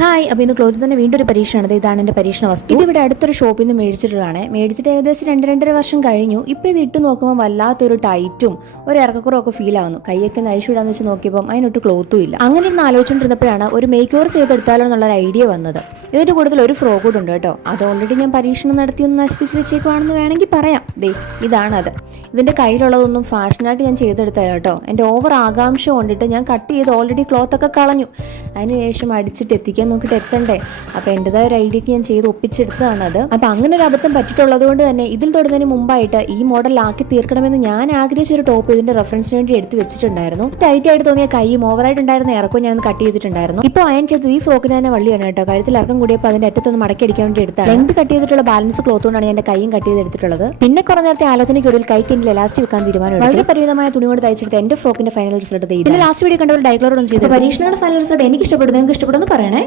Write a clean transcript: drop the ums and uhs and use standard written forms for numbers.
Hi, അപ്പോൾ ഇന്ന് ക്ലോത്തിൽ തന്നെ വീണ്ടും ഒരു പരീക്ഷണമാണ്. ഇതാണ് എൻ്റെ പരീക്ഷണ വസ്തു. ഇതിവിടെ അടുത്തൊരു ഷോപ്പിൽ നിന്ന് മേടിച്ചിട്ടുള്ളതാണ്. മേടിച്ചിട്ട് ഏകദേശം 2-2.5 വർഷം കഴിഞ്ഞു. ഇപ്പോൾ ഇത് ഇട്ട് നോക്കുമ്പോൾ വല്ലാത്തൊരു ടൈറ്റും ഒരു ഇറക്കക്കുറവും ഒക്കെ ഫീൽ ആവുന്നു. കൈയൊക്കെ നഴിച്ചുവിടാന്ന് വെച്ച് നോക്കിയപ്പോൾ അതിനൊട്ട് ക്ലോത്തും ഇല്ല. അങ്ങനെ ഇരുന്ന് ആലോചിച്ചുകൊണ്ടിരുന്നപ്പോഴാണ് ഒരു മേക്ക് ഓവർ ചെയ്തെടുത്താലോ എന്നുള്ളൊരു ഐഡിയ വന്നത്. ഇതിന്റെ കൂടുതൽ ഒരു ഫ്രോക്ക് കൂടെ ഉണ്ട് കേട്ടോ. അത് ഓൾറെഡി ഞാൻ പരീക്ഷണം നടത്തിയൊന്ന് നശിപ്പിച്ച് വെച്ചേക്കുവാണെന്ന് വേണമെങ്കിൽ പറയാം. ഇതാണത്. ഇതിന്റെ കയ്യിലുള്ളതൊന്നും ഫാഷനായിട്ട് ഞാൻ ചെയ്തെടുത്തല്ല കേട്ടോ. എൻ്റെ ഓവർ ആകാംക്ഷ കൊണ്ടിട്ട് ഞാൻ കട്ട് ചെയ്ത് ഓൾറെഡി ക്ലോത്ത് ഒക്കെ കളഞ്ഞു. അതിനുശേഷം അടിച്ചിട്ട് എത്തിക്കാൻ നോക്കിയിട്ട് എത്തണ്ടേ. അപ്പോൾ എൻ്റെതായ ഒരു ഐഡിയക്ക് ഞാൻ ചെയ്ത് ഒപ്പിച്ചെടുത്തതാണത്. അപ്പോൾ അങ്ങനെ ഒരു അബദ്ധം പറ്റിയിട്ടുള്ളത് കൊണ്ട് തന്നെ ഇതിൽ തൊടുന്നതിന് മുമ്പായിട്ട് ഈ മോഡലാക്കി തീർക്കണമെന്ന് ഞാൻ ആഗ്രഹിച്ച ഒരു ടോപ്പ് ഇതിന്റെ റെഫറൻസിന് വേണ്ടി എടുത്ത് വെച്ചിട്ടുണ്ടായിരുന്നു. ടൈറ്റ് ആയിട്ട് തോന്നിയ കൈയും ഓവറായിട്ടുണ്ടായിരുന്ന ഇറക്കും ഞാൻ കട്ട് ചെയ്തിട്ടുണ്ടായിരുന്നു. ഇപ്പോൾ അയൺ ചെയ്തത് ഈ ഫ്രോക്കിന് തന്നെ വള്ളിയാണ് കേട്ടോ. കഴുത്തിൽ ഇറക്കം കൂടിയപ്പോൾ അതിന്റെ അറ്റത്തൊന്ന് മടക്കി അടിക്കാൻ വേണ്ടി എടുത്താണ്. ലെങ്ത് കട്ട് ചെയ്തിട്ടുള്ള ബാലൻസ് ക്ലോത്ത് കൊണ്ടാണ് എന്റെ കൈയും കട്ട് ചെയ്തെടുത്തിട്ടുള്ളത്. പിന്നെ കുറേ നേരത്തെ ആലോചനയ്ക്കൊടുവിൽ കൈക്ക് എനിക്ക് ലാസ്റ്റ് വെക്കാൻ തീരുമാനം. വളരെ പരിമിതമായ തുണി കൊണ്ട് തയ്ച്ചെടുത്ത എന്റെ ഫ്രോക്കിന്റെ ഫൈനൽ റിസൾട്ട്. ഇതിന് ലാസ്റ്റ് വീഡിയോ കണ്ടവർ ഡയഗ്ലോഡ് ഒന്നും ചെയ്തു. പരീക്ഷണങ്ങളുടെ ഫൈനൽ റിസൾട്ട് എനിക്ക് ഇഷ്ടപ്പെടുന്നു, നിങ്ങൾക്ക് ഇഷ്ടപ്പെടുന്നു പറയണേ.